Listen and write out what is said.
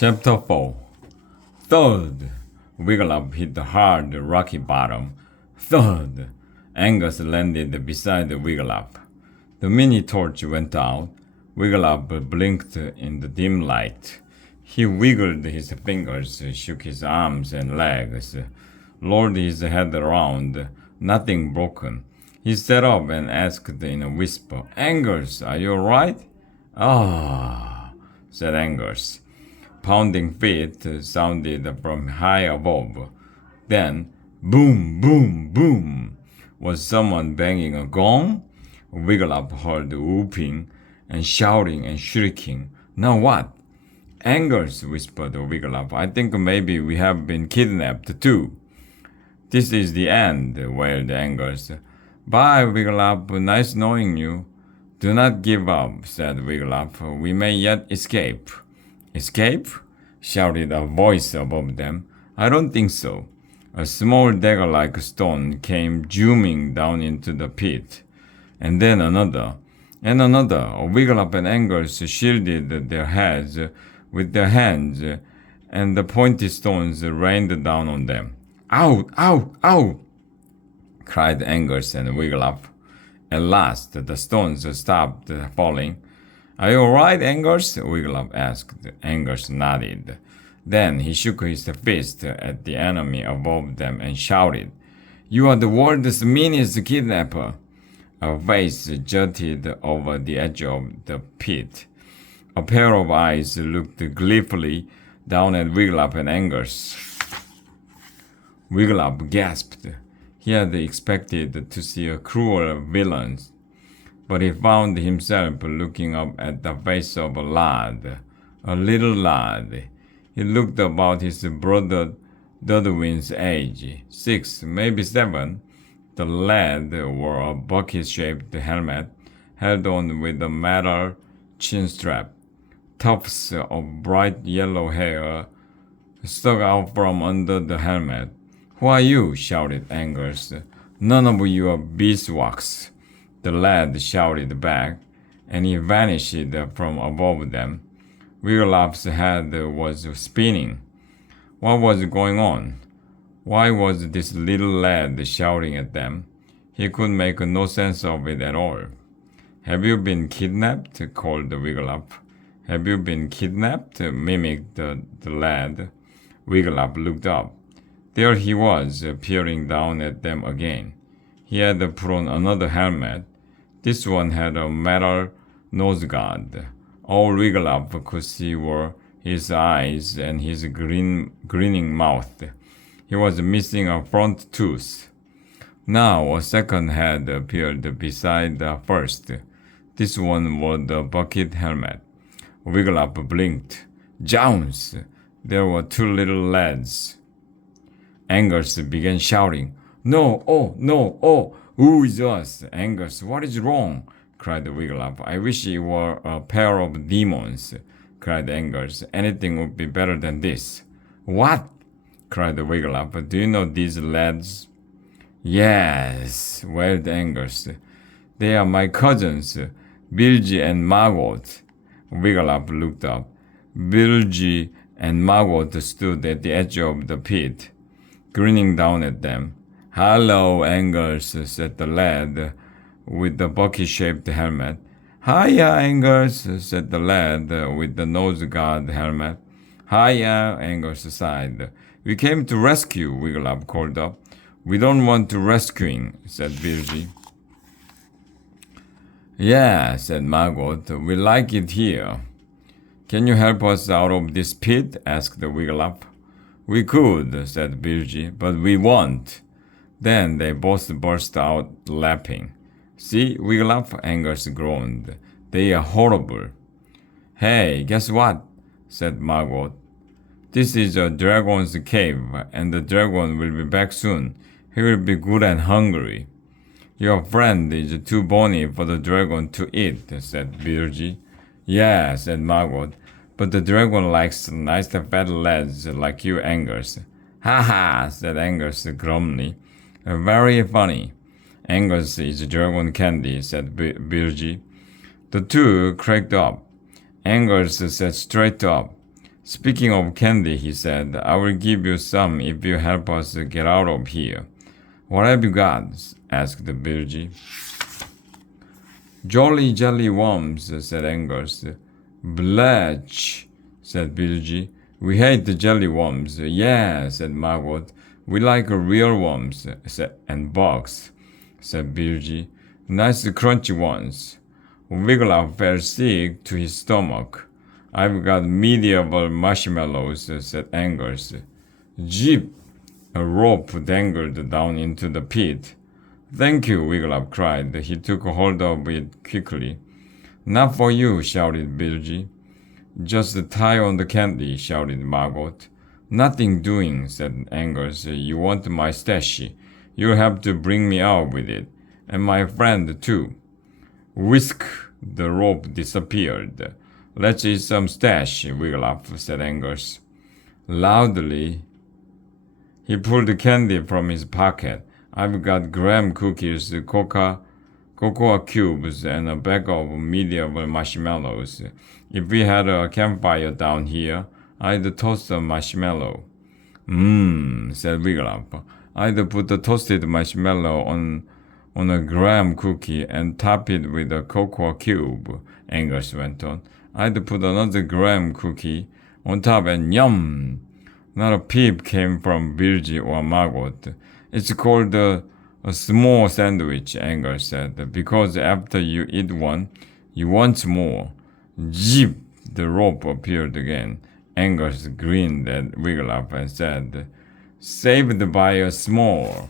Chapter 4. Third, Wigglytuff hit the hard, rocky bottom. Third, Angus landed beside Wigglytuff. The mini torch went out. Wigglytuff blinked in the dim light. He wiggled his fingers, shook his arms and legs, lowered his head around. Nothing broken. He sat up and asked in a whisper, "Angus, are you alright?" "Ah," said Angus. Pounding feet sounded from high above. Then, boom, boom, boom. Was someone banging a gong? Wigglytuff heard whooping and shouting and shrieking. "Now what?" "Angus," whispered Wigglytuff, "I think maybe we have been kidnapped too." "This is the end," wailed Angus. "Bye, Wigglytuff. Nice knowing you." "Do not give up," said Wigglytuff. "We may yet escape." "Escape?" shouted a voice above them. "I don't think so." A small dagger-like stone came zooming down into the pit. And then another, and another. Wigglytuff and Angus shielded their heads with their hands, and the pointy stones rained down on them. "Ow! Ow! Ow!" cried Angus and Wigglytuff. At last, the stones stopped falling. "Are you all right, Angus?" Wigglytuff asked. Angus nodded. Then he shook his fist at the enemy above them and shouted, "You are the world's meanest kidnapper!" A face jutted over the edge of the pit. A pair of eyes looked gleefully down at Wigglytuff and Angus. Wigglytuff gasped. He had expected to see a cruel villain, but he found himself looking up at the face of a lad, a little lad. He looked about his brother Dudwin's age, 6, maybe 7. The lad wore a bucket-shaped helmet held on with a metal chin strap. Tufts of bright yellow hair stuck out from under the helmet. "Who are you?" shouted Angus. "None of you are beeswax," the lad shouted back, and he vanished from above them. Wigglytuff's head was spinning. What was going on? Why was this little lad shouting at them? He could make no sense of it at all. "Have you been kidnapped?" called Wigglytuff. "Have you been kidnapped?" mimicked the lad. Wigglytuff looked up. There he was, peering down at them again. He had put on another helmet. This one had a metal nose guard. All Wigglytuff could see were his eyes and his grinning mouth. He was missing a front tooth. Now a second head appeared beside the first. This one wore the bucket helmet. Wigglytuff blinked. Jounce! There were two little lads. Angus began shouting, "No! Oh, no! Oh! Who is us?" "Angus, what is wrong?" cried Wigglytuff. "I wish it were a pair of demons," cried Angus. "Anything would be better than this." "What?" cried Wigglytuff. "Do you know these lads?" "Yes," wailed Angus. "They are my cousins, Bilgy and Margot." Wigglytuff looked up. Bilgy and Margot stood at the edge of the pit, grinning down at them. "Hello, Angus," said the lad with the bucket-shaped helmet. "Hiya, Angus," said the lad with the nose guard helmet. "Hiya," Angus sighed. "We came to rescue," Wigglytuff called up. "We don't want to rescuing," said Bilgy. "Yeah," said Margot. "We like it here." "Can you help us out of this pit?" asked Wigglytuff. "We could," said Bilgy, "but we won't." Then they both burst out laughing. "See, Wigglytuff," Angus groaned. "They are horrible." "Hey, guess what?" said Margot. "This is a dragon's cave, and the dragon will be back soon. He will be good and hungry." "Your friend is too bony for the dragon to eat," said Bilgy. "Yeah," said Margot, "but the dragon likes nice fat lads like you, Angus." "Ha ha," said Angus glumly. "Very funny." "Angus is dragon candy," said Bilgy. The two cracked up. Angus sat straight up. Speaking of candy, he said, I will give you some if you help us get out of here. What have you got? Asked Bilgy. Jolly jelly worms, said Angus. Bletch, said Bilgy. We hate the jelly worms. Yeah, said Margot. We like real worms, and bugs, said Bilgy. Nice crunchy ones. Wiggler felt sick to his stomach. I've got medieval marshmallows, said Angus. Jeep! A rope dangled down into the pit. Thank you, Wiggler cried. He took hold of it quickly. Not for you, shouted Bilgy. Just tie on the candy, shouted Margot. Nothing doing, said Angus. You want my stash. You'll have to bring me out with it. And my friend, too. Whisk! The rope disappeared. Let's eat some stash, Wiggler, said Angus. Loudly, he pulled the candy from his pocket. I've got graham cookies, cocoa cubes, and a bag of medieval marshmallows. If we had a campfire down here, I'd toast a marshmallow. Said Wiggler. I'd put the toasted marshmallow on a graham cookie and top it with a cocoa cube, Angus went on. I'd put another graham cookie on top and yum! Not a peep came from Bilgy or Margot. It's called a small sandwich, Angus said, because after you eat one, you want more. Zip! The rope appeared again. Angus grinned at Wiggler and said, Saved by a small.